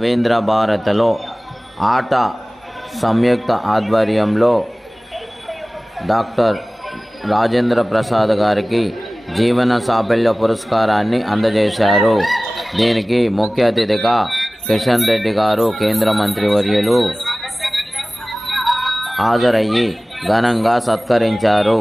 రవీంద్ర భారతలో ఆట సంయుక్త ఆధ్వర్యంలో డాక్టర్ రాజేంద్ర ప్రసాద్ గారికి జీవన సాఫల్య పురస్కారాన్ని అందజేశారు. దీనికి ముఖ్య అతిథిగా కిషన్ రెడ్డి గారు కేంద్ర మంత్రి వర్యులు హాజరయ్యి ఘనంగా సత్కరించారు.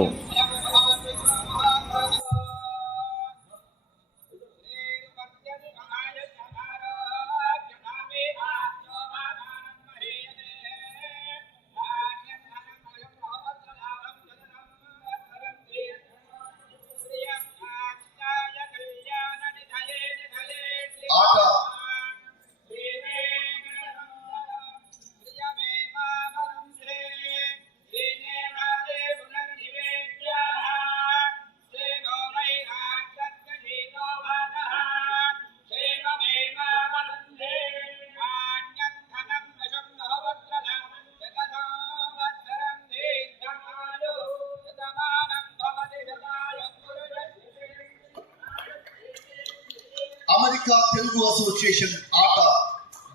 అమెరికా తెలుగు అసోసియేషన్ ఆట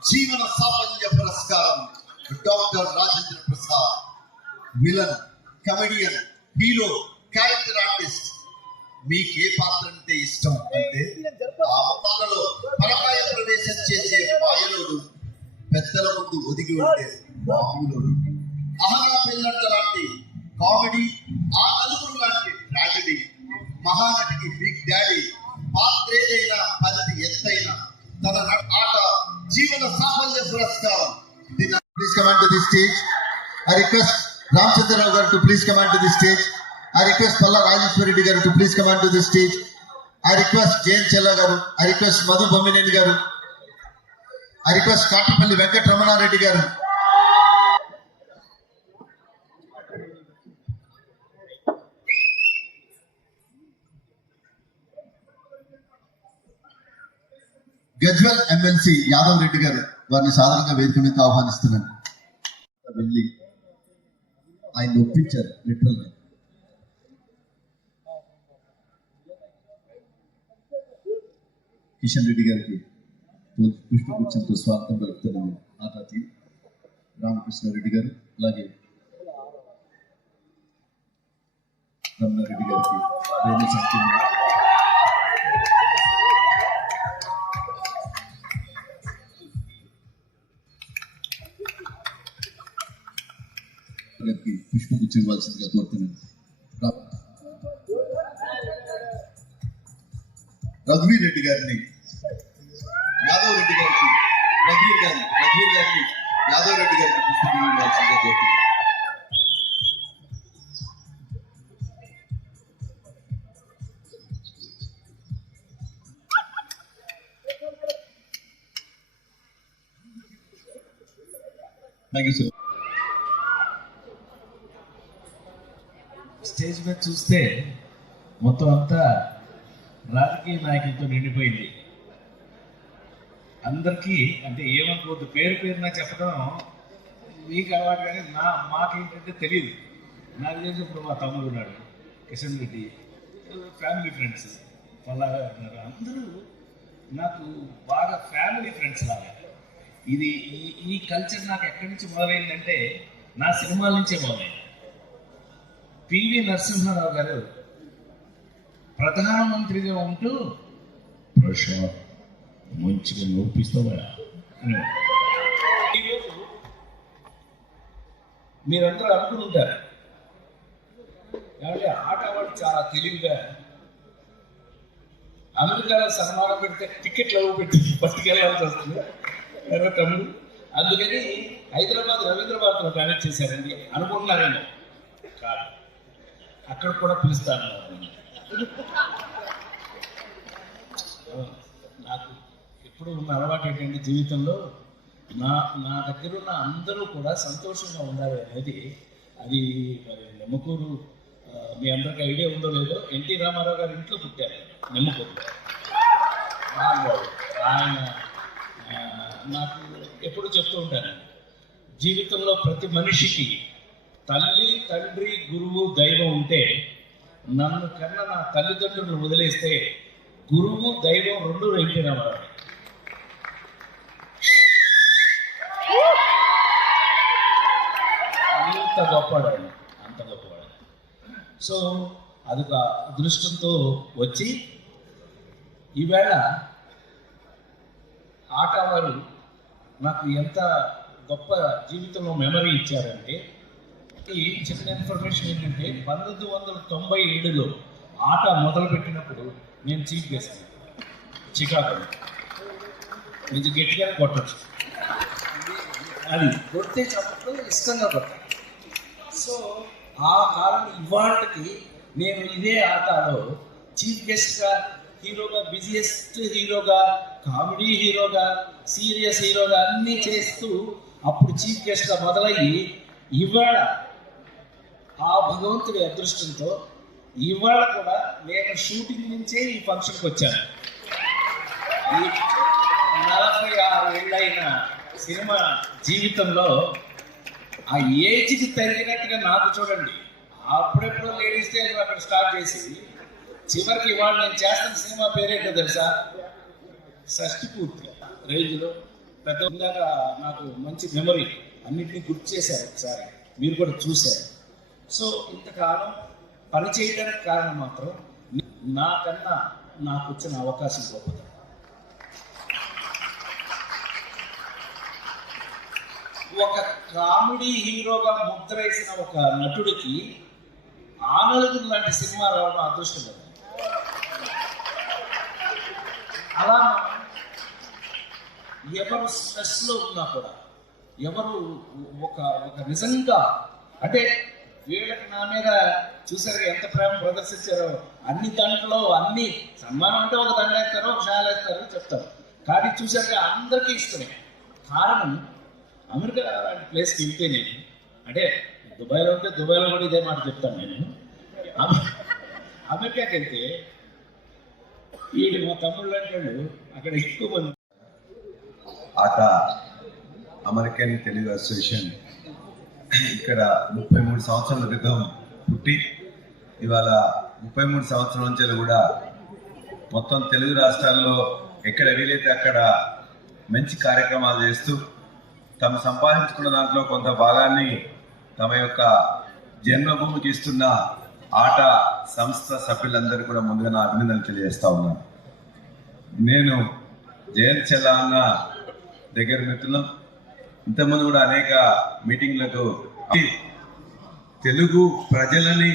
జీవన సాఫల్య పురస్కారం doctor Rajendra Prasad. Villain comedian hero character artist. మీకు ఏ పాత్ర అంటే ఇష్టం అంటే ఆ పాత్రలో పరకాయ ప్రవేశం చేసే మాయలోడు పెద్దల ముందు ఒదిగి ఉండే మామూలుడు అహనా పిల్లంట లాంటి కామెడీ ఆ నలుగురు లాంటి ట్రాజడీ. మహానటికి big daddy. పాత్ర ఏదైనా తన ఆట జీవన సాఫల్య పురస్కారం. Please command to the stage I request Ramachandra Rao గారు to please command to the stage I request Palla Rajeshwara Reddy గారు to please command to the stage I request JN Chella గారు ఐ రిక్వెస్ట్ మధు బొమ్మినేని గారు. I request Katapalli Venkataramana Reddy గారు. Gajwel MLC Yadav Reddy గారు వారిని సాధారణంగా వేదిక మీద ఆహ్వానిస్తున్నాను. వెళ్ళి ఆయన ఒప్పించారు లిటరల్ కిషన్ రెడ్డి గారికి పుష్పగుచ్చంతో స్వాగతం పలుకుతున్నాను. ఆటాతి రామకృష్ణారెడ్డి గారు అలాగే రమణారెడ్డి గారికి వేణు సంఖ్య గారికి పుష్పగుచ్చం ఇవ్వాల్సిందిగా కోరుతున్నాను రా- రఘువీర్ రెడ్డి గారిని యాదవ్ రెడ్డి గారికి రఘువీర్ గారి రఘువీర్ గారిని యాదవ్ రెడ్డి గారికి పుష్పగుచ్చం ఇవ్వాల్సిందిగా కోరుతున్నాను థ్యాంక్ యూ సార్ స్టేజ్ చూస్తే మొత్తం అంతా రాజకీయ నాయకులతో నిండిపోయింది. అందరికీ అంటే ఏమనుకోవద్దు పేరు పేరున చెప్పడం మీకు అలవాటు కానీ నా మాకేంటంటే తెలియదు నాకు తెలిసి ఇప్పుడు మా తమ్ముడు ఉన్నాడు కిషన్ రెడ్డి. ఫ్యామిలీ ఫ్రెండ్స్ పల్లాగా ఉన్నారు. అందరూ నాకు బాగా ఫ్యామిలీ ఫ్రెండ్స్ లాగా. ఇది ఈ ఈ కల్చర్ నాకు ఎక్కడి నుంచి మొదలైందంటే నా సినిమాల నుంచే మొదలైంది. పివి నరసింహారావు గారు ప్రధానమంత్రిగా ఉంటూ ప్రశాంత్ మంచిగా నొప్పిస్తావా. ఈరోజు మీరందరూ అనుకుని ఉంటారు కాబట్టి ఆటవాడు చాలా తెలివిగా అమెరికాలో సన్మానం పెడితే టికెట్లు అవి పెట్టి పట్టుకెళ్ళాల్సి వస్తుంది. ఎవరో తమ్ముడు? అందుకని హైదరాబాద్ రవీంద్ర భారతిలో కనెక్ట్ చేశారండి. అనుకుంటున్నారేమో? కాదు. అక్కడ కూడా పిలుస్తాను. నాకు ఎప్పుడు ఉన్న అలవాటు ఏంటంటే జీవితంలో నా నా దగ్గర ఉన్న అందరూ కూడా సంతోషంగా ఉండాలి అనేది అది మరి నెమ్మకూరు మీ అందరికి ఐడియా ఉందో లేదో ఎన్టీ రామారావు గారి ఇంట్లో పుట్టారు నెమ్మకూరు. ఆయన నాకు ఎప్పుడు చెప్తూ ఉంటాను జీవితంలో ప్రతి మనిషికి తల్లి తండ్రి గురువు దైవం ఉంటే నన్ను కన్నా నా తల్లిదండ్రులను వదిలేస్తే గురువు దైవం రెండు వెంటినవారు అంత గొప్పవాడు అంత గొప్పవాడు. సో అదొక అదృష్టంతో వచ్చి ఈవేళ ఆట వారు నాకు ఎంత గొప్ప జీవితంలో మెమరీ ఇచ్చారంటే చిన్న ఇన్ఫర్మేషన్ ఏంటంటే పంతొమ్మిది వందల తొంభై ఏడులో ఆట మొదలుపెట్టినప్పుడు నేను చీఫ్ గెస్ట్ చికాగో ఇది గట్టిగా కొట్టచ్చు. అది కొడితే చెప్పడం ఇష్టంగా కొట్టాలి సో ఆ కాలం ఇవాళకి నేను ఇదే ఆటలో చీఫ్ గెస్ట్గా హీరోగా బిజియెస్ట్ హీరోగా కామెడీ హీరోగా సీరియస్ హీరోగా అన్నీ చేస్తూ అప్పుడు చీఫ్ గెస్ట్గా మొదలయ్యి ఇవాళ ఆ భగవంతుడి అదృష్టంతో ఇవాళ కూడా నేను షూటింగ్ నుంచే ఈ ఫంక్షన్కి వచ్చాను. నలభై ఆరు ఏళ్ళైన సినిమా జీవితంలో ఆ ఏజ్కి తగినట్టుగా నాకు చూడండి. అప్పుడెప్పుడు లేడీస్ డే అక్కడ స్టార్ట్ చేసి చివరికి ఇవాళ నేను చేస్తున్న సినిమా పేరేంటో తెలుసా? షష్టి పూర్తి రేంజ్లో పెద్ద నాకు మంచి మెమరీ అన్నింటినీ గుర్తు చేశారు ఒకసారి. మీరు కూడా చూశారు. సో ఇంతకాలం పని చేయడానికి కారణం మాత్రం నాకన్నా నాకు వచ్చిన అవకాశం గొప్పది ఒక కామెడీ హీరోగా ముద్ర వేసిన ఒక నటుడికి ఆనలుగురు లాంటి సినిమా రావడం అదృష్టం అలా ఎవరు స్ట్రెస్లో ఉన్నా కూడా ఎవరు ఒక ఒక నిజంగా అంటే వీళ్ళకి నా మీద చూసారు ఎంత ప్రేమ ప్రదర్శించారో. అన్ని దాంట్లో అన్ని సన్మానం అంటే ఒక దండ వేస్తారు ఒక షాల్ వేస్తారు చెప్తారు. కానీ చూసారుగా అందరికీ ఇష్టమే. కారణం అమెరికా లాంటి ప్లేస్కి వెళ్తే నేను అంటే దుబాయ్లో ఉంటే దుబాయ్లో కూడా ఇదే మాట చెప్తాను నేను. అమెరికాకి వెళ్తే వీళ్ళు మా తమ్ముళ్ళు అంటాడు అక్కడ ఎక్కువ మంది. ఆట అమెరికన్ తెలుగు అసోసియేషన్ ఇక్కడ ముప్పై మూడు సంవత్సరాల క్రితం పుట్టి ఇవాళ ముప్పై మూడు సంవత్సరాల నుంచి కూడా మొత్తం తెలుగు రాష్ట్రాల్లో ఎక్కడ వీలైతే అక్కడ మంచి కార్యక్రమాలు చేస్తూ తమ సంపాదించుకున్న దాంట్లో కొంత భాగాన్ని తమ యొక్క జన్మభూమికి ఇస్తున్న ఆట సంస్థ సభ్యులందరూ కూడా ముందుగా నా అభినందనలు తెలియజేస్తా ఉన్నాను. నేను జయంత్ చెల్లాన్న దగ్గర మిత్రులం ఇంతకుముందు కూడా అనేక మీటింగ్లకు తెలుగు ప్రజలని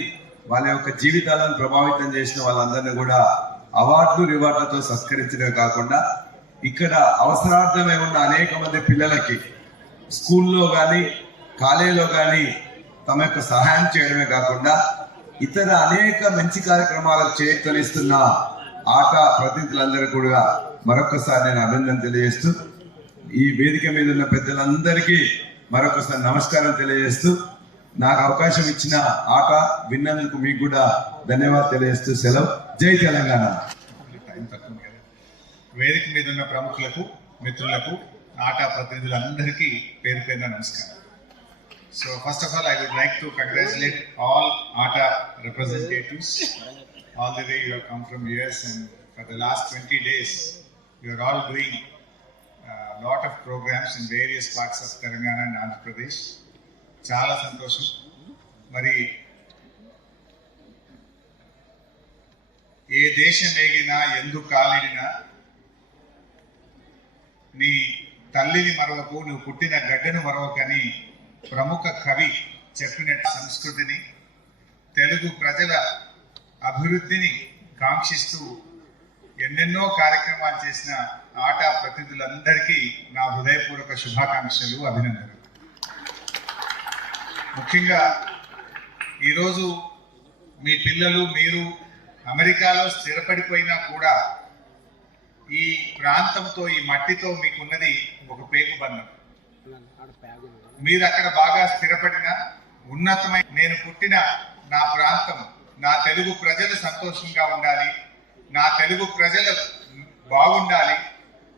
వాళ్ళ యొక్క జీవితాలను ప్రభావితం చేసిన వాళ్ళందరినీ కూడా అవార్డులు రివార్డులతో సత్కరించడమే కాకుండా ఇక్కడ అవసరార్థమై ఉన్న అనేక మంది పిల్లలకి స్కూల్లో కానీ కాలేజీలో కానీ తమ యొక్క సహాయం చేయడమే కాకుండా ఇతర అనేక మంచి కార్యక్రమాలకు చేతనిస్తున్న ఆట ప్రతినిధులందరూ కూడా మరొకసారి నేను అభినందన తెలియజేస్తూ ఈ వేదిక మీద ఉన్న పెద్దలందరికీ మరొకసారి నమస్కారం తెలియజేస్తూ నాకు అవకాశం ఇచ్చిన ఆట విన్నందుకు మీకు కూడా ధన్యవాదాలు తెలియజేస్తూ సెలవు. జై తెలంగాణ. వేదిక మీద ఉన్న ప్రముఖులకు మిత్రులకు ఆటా ప్రతినిధులందరికీ పేరు పేరున నమస్కారం. So first of all I would like to congratulate all ATA representatives all the way you come from US and for the last twenty days you are all doing a lot of programs in various parts of Telangana and Andhra Pradesh. చాలా సంతోషం. మరి ఏ దేశం ఏగినా ఎందు కాలిడినా నీ తల్లిని మరవకు నువ్వు పుట్టిన గడ్డను మరవకని ప్రముఖ కవి చెప్పినట్టు సంస్కృతిని తెలుగు ప్రజల అభివృద్ధిని కాంక్షిస్తూ ఎన్నెన్నో కార్యక్రమాలు చేసిన ఆటా ప్రతినిధులందరికీ నా హృదయపూర్వక శుభాకాంక్షలు అభినందనలు. ముఖ్యంగా ఈరోజు మీ పిల్లలు మీరు అమెరికాలో స్థిరపడిపోయినా కూడా ఈ ప్రాంతంతో ఈ మట్టితో మీకున్నది ఒక పేగు బంధం. మీరు అక్కడ బాగా స్థిరపడిన ఉన్నతమైన నేను పుట్టిన నా ప్రాంతం నా తెలుగు ప్రజలు సంతోషంగా ఉండాలి నా తెలుగు ప్రజలు బాగుండాలి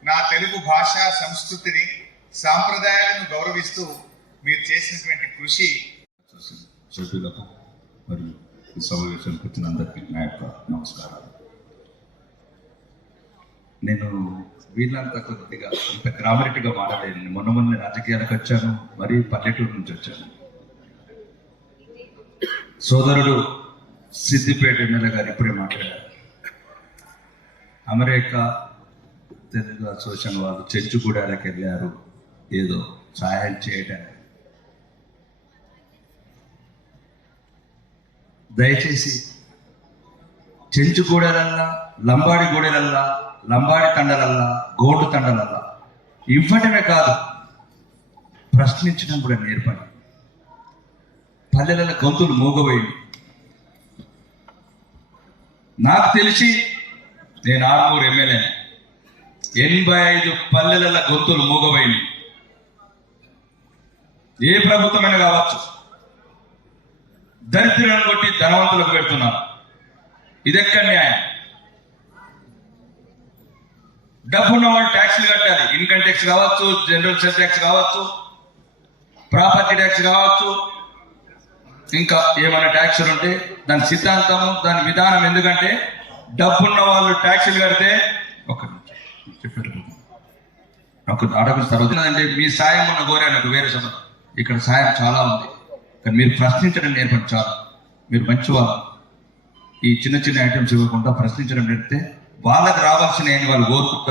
నా తెలుగు భాష సంస్కృతిని సాంప్రదాయాలను గౌరవిస్తూ మీరు చేసినటువంటి కృషి సభ్యులకు మరియు ఈ సమావేశానికి వచ్చిన అందరికీ నా యొక్క నమస్కారాలు. నేను వీళ్ళంత కొద్దిగా ఇంత గ్రామరెడ్డిగా మారలేను మొన్న మొన్న రాజకీయాలకు వచ్చాను మరి పల్లెటూరు నుంచి వచ్చాను. సోదరుడు సిద్దిపేట ఎమ్మెల్యే గారు ఇప్పుడే మాట్లాడారు. అమెరికా తెలుగు అసోసియేషన్ వాళ్ళు చెంచుగూడకి వెళ్ళారు? ఏదో సహాయం చేయడానికి దయచేసి చెంచుగూడలల్లా లంబాడి గూడెలల్లా లంబాడి తండలల్లా గోడు తండలల్లా ఇవ్వటమే కాదు ప్రశ్నించడం కూడా నేర్పండి. పల్లెల గొంతులు మూగబోయింది. నాకు తెలిసి నేను ఆర్మూరు ఎమ్మెల్యే ఎనభై ఐదు పల్లెల గొంతులు మూగబోయింది ఏ ప్రభుత్వమైనా కావచ్చు. దరిద్రులను కొట్టి ధనవంతులకు పెడుతున్నారు. ఇదెక్కడ న్యాయం? డబ్బున్న వాళ్ళు ట్యాక్స్లు కట్టాలి. ఇన్కమ్ ట్యాక్స్ కావచ్చు జనరల్ సేల్ ట్యాక్స్ కావచ్చు ప్రాపర్టీ ట్యాక్స్ కావచ్చు. ఇంకా ఏమైనా ట్యాక్సులు ఉంటే దాని సిద్ధాంతం దాని విధానం ఎందుకంటే డబ్బున్న వాళ్ళు ట్యాక్సులు కడితే చెప్పారు. ఒక అడగ తర్వాత అంటే మీ సాయం ఉన్న కోరే నాకు వేరే సమస్య ఇక్కడ సాయం చాలా ఉంది. కానీ మీరు ప్రశ్నించడం నేర్పండి చాలు. మీరు మంచివాళ్ళు ఈ చిన్న చిన్న ఐటమ్స్ ఇవ్వకుండా ప్రశ్నించడం నేర్పితే వాళ్ళకి రావాల్సిన వాళ్ళు కోరుకుంటారు?